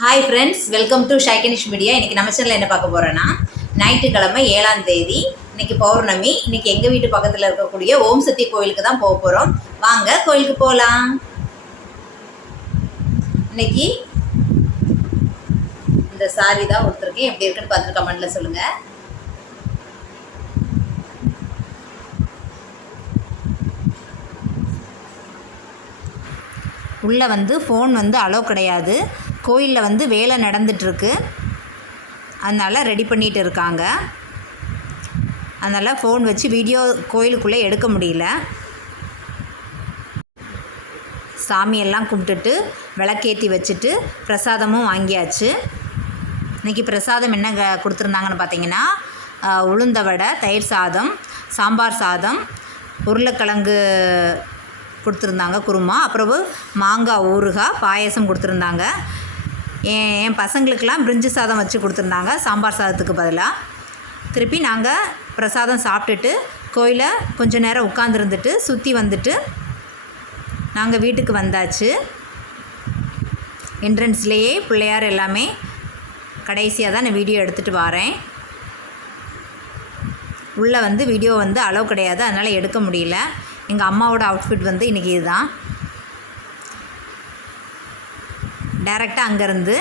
Hi friends welcome to ஷைகனிஷ் media இன்றைக்கி நம்ம சேனலில் என்ன பார்க்க போகிறோன்னா ஞாயிற்றுக்கிழமை ஏழாம் தேதி இன்னைக்கு பௌர்ணமி இன்னைக்கு எங்கள் வீட்டு பக்கத்தில் இருக்கக்கூடிய ஓம் சக்தி கோயிலுக்கு தான் போக போகிறோம் வாங்க கோயிலுக்கு போகலாம் இன்னைக்கு இந்த சாரி தான் கொடுத்துருக்கேன். எப்படி இருக்குன்னு பார்த்துட்டு கமெண்ட்டில் சொல்லுங்கள் உள்ளே வந்து ஃபோன் வந்து அலோ கிடையாது. கோயிலில் வந்து வேலை நடந்துட்டுருக்கு. அதனால் ரெடி பண்ணிகிட்டு இருக்காங்க. அதனால் ஃபோன் வச்சு வீடியோ கோயிலுக்குள்ளே எடுக்க முடியல. சாமியெல்லாம் கும்பிட்டுட்டு விளக்கேற்றி வச்சுட்டு பிரசாதமும் வாங்கியாச்சு. இன்றைக்கி பிரசாதம் என்ன கொடுத்துருந்தாங்கன்னு பார்த்தீங்கன்னா உளுந்த வடை தயிர் சாதம் சாம்பார் சாதம் உருளைக்கிழங்கு கொடுத்துருந்தாங்க குருமா அப்புறம் மாங்காய் ஊறுகாய் பாயசம் கொடுத்துருந்தாங்க. என் என் பசங்களுக்கெல்லாம் பிரிஞ்சு சாதம் வச்சு கொடுத்துருந்தாங்க. சாம்பார் சாதத்துக்கு பதிலாக திருப்பி நாங்கள் பிரசாதம் சாப்பிட்டுட்டு கோயிலை கொஞ்ச நேரம் உட்காந்துருந்துட்டு சுற்றி வந்துட்டு நாங்கள் வீட்டுக்கு வந்தாச்சு. என்ட்ரன்ஸ்லேயே பிள்ளையார் எல்லாமே கடைசியாக தான் நான் வீடியோ எடுத்துகிட்டு வரேன். உள்ளே வந்து வீடியோ வந்து அளவு கிடையாது. அதனால் எடுக்க முடியல. எங்கள் அம்மாவோட அவுட்ஃபிட் வந்து இன்றைக்கி இதுதான். டைரெக்டாக அங்கேருந்து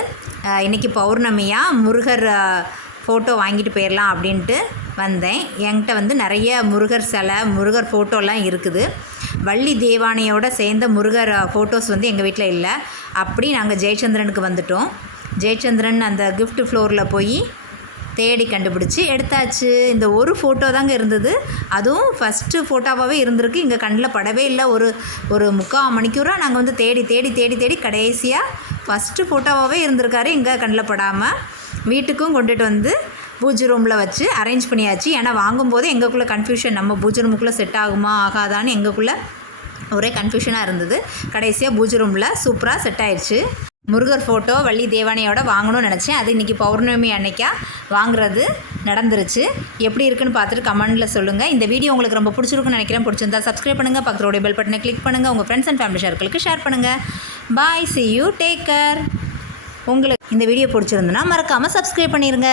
இன்றைக்கி பௌர்ணமியாக முருகர் ஃபோட்டோ வாங்கிட்டு போயிடலாம் அப்படின்ட்டு வந்தேன். என்கிட்ட வந்து நிறைய முருகர் சிலை முருகர் ஃபோட்டோலாம் இருக்குது. வள்ளி தேவானையோட சேர்ந்த முருகர் ஃபோட்டோஸ் வந்து எங்கள் வீட்டில் இல்லை. அப்படி நாங்கள் ஜெயச்சந்திரனுக்கு வந்துட்டோம். ஜெயச்சந்திரன் அந்த கிஃப்ட் ஃப்ளோரில் போய் தேடி கண்டுபிடிச்சி எடுத்தாச்சு. இந்த ஒரு ஃபோட்டோ தாங்க இருந்தது. அதுவும் ஃபஸ்ட்டு ஃபோட்டோவாகவே இருந்திருக்கு. இங்கே கண்ணில் படவே இல்லை. ஒரு ஒரு முக்கால் மணிக்கூராக நாங்கள் வந்து தேடி தேடி தேடி தேடி கடைசியாக ஃபஸ்ட்டு ஃபோட்டோவாகவே இருந்திருக்காரு எங்கே கண்ணில் படாமல் வீட்டுக்கும் கொண்டுட்டு வந்து பூஜை ரூமில் வச்சு அரேஞ்ச் பண்ணியாச்சு. ஏன்னா வாங்கும்போது எங்களுக்குள்ளே கன்ஃபியூஷன் நம்ம பூஜை ரூமுக்குள்ளே செட் ஆகுமா ஆகாதான்னு எங்களுக்குள்ளே ஒரே கன்ஃபியூஷனாக இருந்தது. கடைசியாக பூஜை ரூமில் சூப்பராக செட் ஆயிடுச்சு. முருகர் ஃபோட்டோ வள்ளி தேவானையோட வாங்கணும்னு நினச்சேன். அது இன்றைக்கி பௌர்ணமி அன்னைக்கா வாங்குறது நடந்துருச்சு. எப்படி இருக்குன்னு பார்த்துட்டு கமெண்ட்டில் சொல்லுங்கள் இந்த வீடியோ உங்களுக்கு ரொம்ப பிடிச்சிருக்குன்னு நினைக்கிறேன். பிடிச்சிருந்தா சப்ஸ்கிரைப் பண்ணுங்கள் பக்கத்தோடைய பெல் பட்டனை கிளிக் பண்ணுங்கள் உங்கள் ஃப்ரெண்ட்ஸ் அண்ட் ஃபேமிலி சர்க்கிளுக்கு ஷேர் பண்ணுங்கள் bye see you take care உங்களுக்கு இந்த வீடியோ பிடிச்சிருந்துன்னா மறக்காமல் சப்ஸ்கிரைப் பண்ணிடுங்க